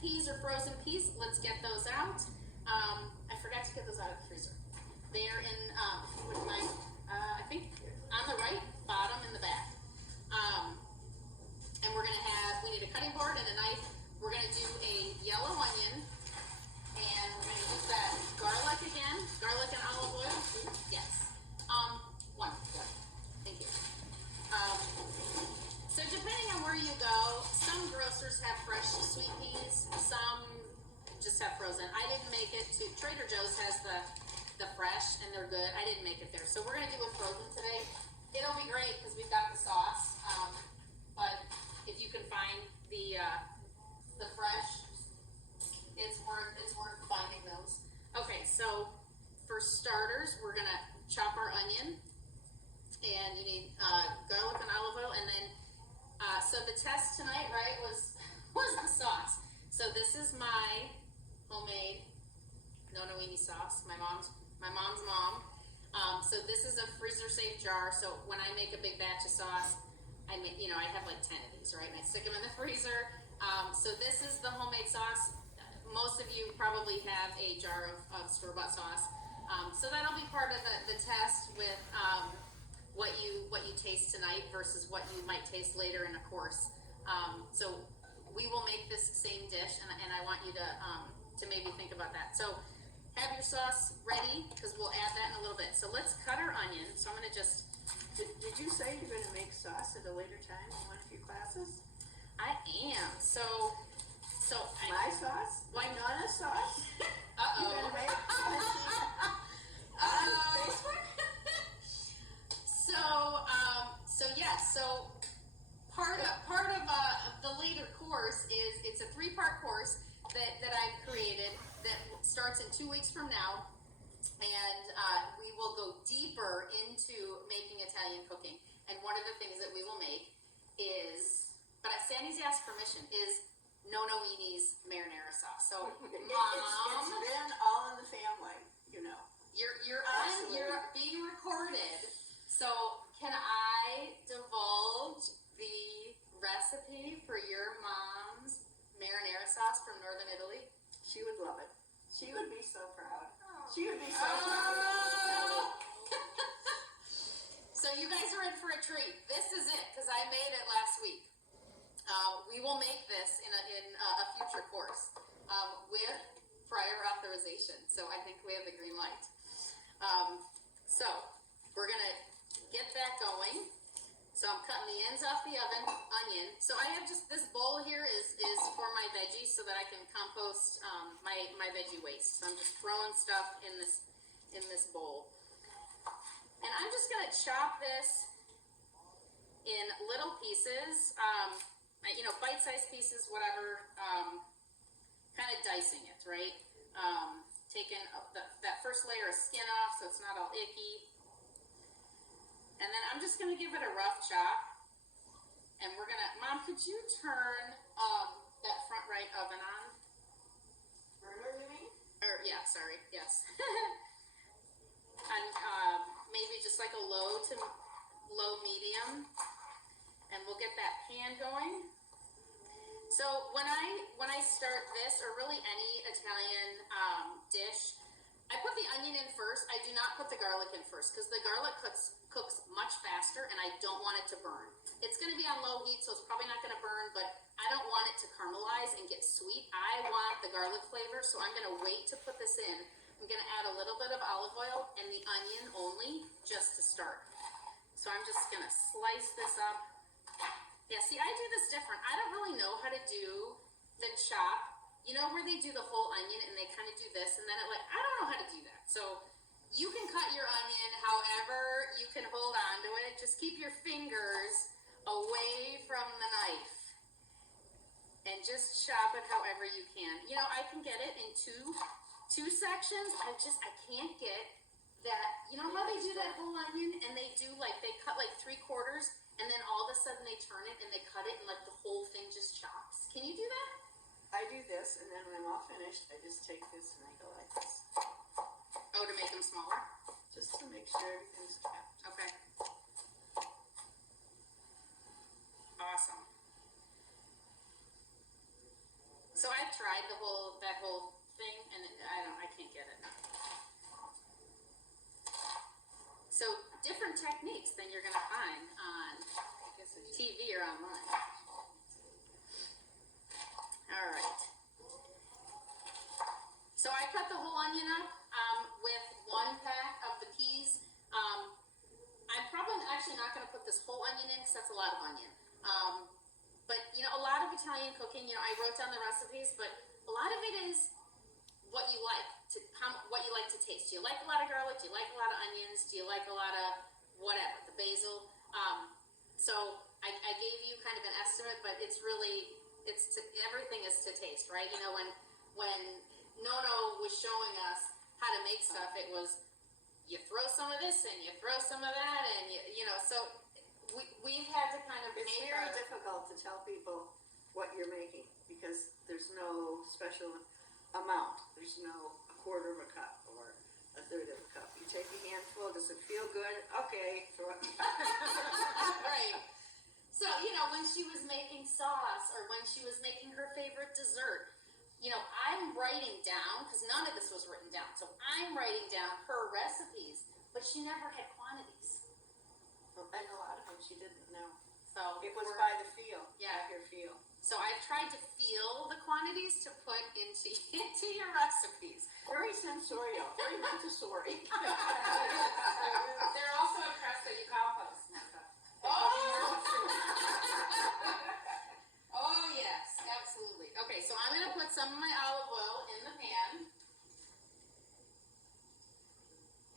peas or frozen peas, let's get those out. I forgot to get those out of the freezer. They're in, if you wouldn't mind, I think on the right, bottom in the back. And we're gonna have, we need a cutting board and a knife. We're gonna do a yellow onion, and we're gonna use that garlic again, garlic and olive oil. Yes. One. Yeah. Thank you. So depending on where you go, some grocers have fresh sweet peas, some just have frozen. I didn't make it to, Trader Joe's has the fresh and they're good. I didn't make it there. So we're gonna do with frozen today. It'll be great because we've got the sauce. But if you can find the fresh, it's worth finding those. Okay, so for starters, we're gonna chop our onion, and you need garlic and olive oil, and then so the test tonight, right, was the sauce. So this is my homemade no-no-weenie sauce. My mom's mom. So this is a freezer safe jar. So when I make a big batch of sauce, I have like 10 of these, right? And I stick them in the freezer. So this is the homemade sauce. Most of you probably have a jar of store-bought sauce. So that'll be part of the test with what you taste tonight versus what you might taste later in a course. So we will make this same dish, and I want you to maybe think about that. So have your sauce ready, because we'll add that in a little bit. So let's cut our onion. So I'm gonna just... Did you say you're gonna make sauce at a later time in one of your classes? I am. So My sauce? Winona sauce? Uh-oh. You're gonna make Facebook? So part of the later course is, it's a 3-part course that I've created that starts in 2 weeks from now, and we will go deeper into making Italian cooking. And one of the things that we will make is, but Sandy's asked permission, is no-no-weenies marinara sauce. So It's been all in the family, you know. You're being recorded. So can I divulge the recipe for your mom's marinara sauce from Northern Italy? She would love it. She would be so proud. She would be so Oh. proud. So you guys are in for a treat. This is it, because I made it last week. We will make this in a future course with prior authorization. So I think we have the green light. So we're gonna get that going. So I'm cutting the ends off the onion. So I have just, this bowl here is for my veggies so that I can compost my veggie waste. So I'm just throwing stuff in this bowl. And I'm just gonna chop this in little pieces, bite-sized pieces, whatever, kind of dicing it, right? Taking that first layer of skin off so it's not all icky. And then I'm just gonna give it a rough chop. And we're gonna, Mom, could you turn that front right oven on? Burner, you mean? Yeah, sorry, yes. And maybe just like a low medium. And we'll get that pan going. So when I start this, or really any Italian dish, I put the onion in first. I do not put the garlic in first, because the garlic cooks much faster, and I don't want it to burn. It's going to be on low heat, so it's probably not going to burn, but I don't want it to caramelize and get sweet. I want the garlic flavor, so I'm going to wait to put this in. I'm going to add a little bit of olive oil and the onion only, just to start. So I'm just going to slice this up. Yeah, see, I do this different. I don't really know how to do the chop. You know where they do the whole onion and they kind of do this, and then I don't know how to do that. So you can cut your onion however you can hold on to it. Just keep your fingers away from the knife and just chop it however you can. You know, I can get it in two sections. I can't get that. You know how they do that whole onion and they cut like 3/4, and then all of a sudden they turn it and they cut it and like the whole thing just chops. Can you do that? I do this, and then when I'm all finished, I just take this and I go like this. Oh, to make them smaller? Just to make sure everything's kept. Okay. Awesome. So I've tried that whole thing, and I can't get it. So different techniques than you're gonna find on TV or online. All right. So I cut the whole onion up with 1 pack of the peas. I'm probably actually not going to put this whole onion in because that's a lot of onion. But you know, a lot of Italian cooking, you know, I wrote down the recipes, but a lot of it is what you like what you like to taste. Do you like a lot of garlic? Do you like a lot of onions? Do you like a lot of whatever, the basil? So I gave you kind of an estimate, but it's really everything is to taste, right? You know, when Nono was showing us how to make stuff, it was you throw some of this in, you throw some of that in, you know, so we've had to kind of It's very difficult to tell people what you're making because there's no special amount. There's no 1/4 of a cup or 1/3 of a cup. You take a handful, does it feel good? Okay, throw it. Right. So, you know, when she was making sauce or when she was making her favorite dessert, you know, I'm writing down, because none of this was written down, so I'm writing down her recipes, but she never had quantities. And a lot of them she didn't know. So it was by the feel. Yeah. By your feel. So I've tried to feel the quantities to put into your recipes. Very sensorial, very Montessori. They're also impressed that you compost, Martha. Oh, yes, absolutely. Okay, so I'm going to put some of my olive oil in the pan.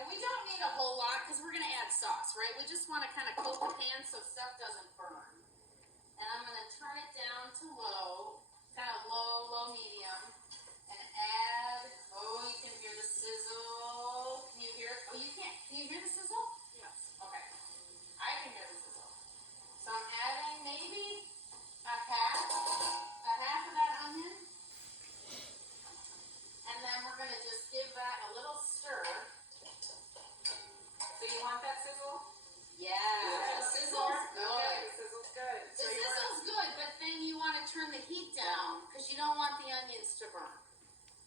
And we don't need a whole lot because we're going to add sauce, right? We just want to kind of coat the pan so stuff doesn't burn. And I'm going to turn it down to low, kind of low, medium, and add, you can hear the sizzle. Can you hear it? Oh, you can't. Can you hear the sizzle? Yes. Okay. I can hear the sizzle. So I'm adding maybe a half of that onion. And then we're going to just give that a little stir. So you want that sizzle? Yeah. The sizzle's good. Okay, the sizzle's good. The sizzle's good, but then you want to turn the heat down because you don't want the onions to burn.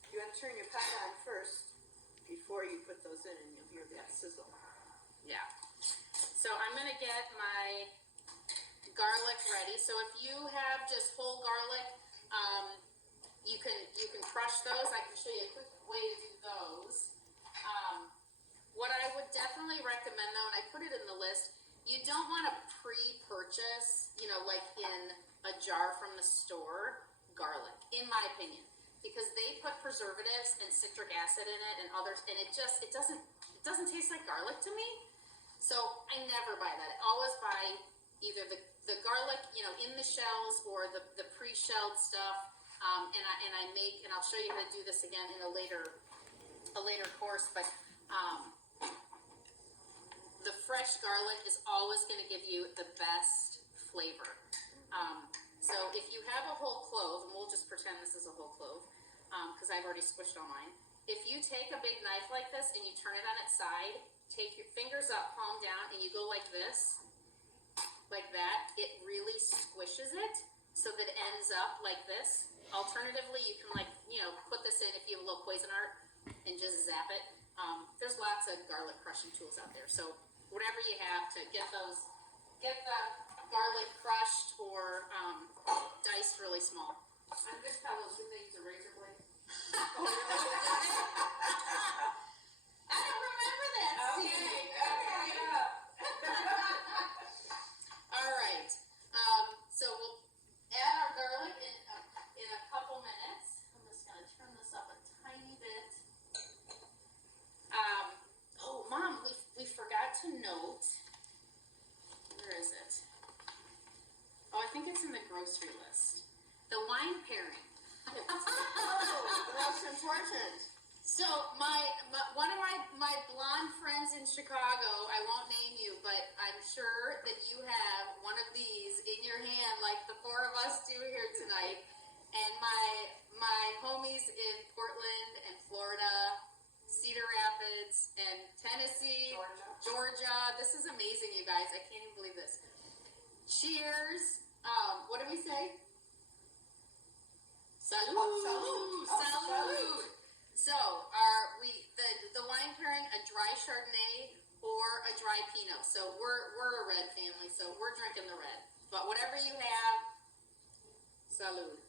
You want to turn your pot on first before you put those in, and you'll hear that sizzle. Yeah. So I'm going to get my garlic ready. So if you have just whole garlic, you can crush those. I can show you a quick way to do those. What I would definitely recommend though, and I put it in the list, you don't want to pre-purchase, you know, like in a jar from the store, garlic, in my opinion, because they put preservatives and citric acid in it and others, and it doesn't taste like garlic to me. So I never buy that. I always buy either the garlic, you know, in the shells or the pre-shelled stuff. And I make, and I'll show you how to do this again in a later course, but the fresh garlic is always going to give you the best flavor. So if you have a whole clove, and we'll just pretend this is a whole clove, because I've already squished all mine. If you take a big knife like this and you turn it on its side, take your fingers up, palm down, and you go like this, like that, it really squishes it so that it ends up like this. Alternatively, you can, like, you know, put this in if you have a little Cuisinart and just zap it. There's lots of garlic crushing tools out there. So whatever you have to get the garlic crushed or diced really small. On Goodfellows, didn't they use a razor blade? I don't remember that. Okay, yeah. All right. So we'll add our garlic in a couple minutes. I'm just going to turn this up a tiny bit. Mom, we forgot to note. Where is it? Oh, I think it's in the grocery list. The wine pairing. Oh, that's important. So one of my blonde friends in Chicago, I won't name you, but I'm sure that you have one of these in your hand like the four of us do here tonight. And my homies in Portland and Florida, Cedar Rapids and Tennessee, Georgia. This is amazing, you guys. I can't even believe this. Cheers. What do we say? Salud. Oh, salud. dry Chardonnay or a dry Pinot. So we're a red family, so we're drinking the red. But whatever you have, salud.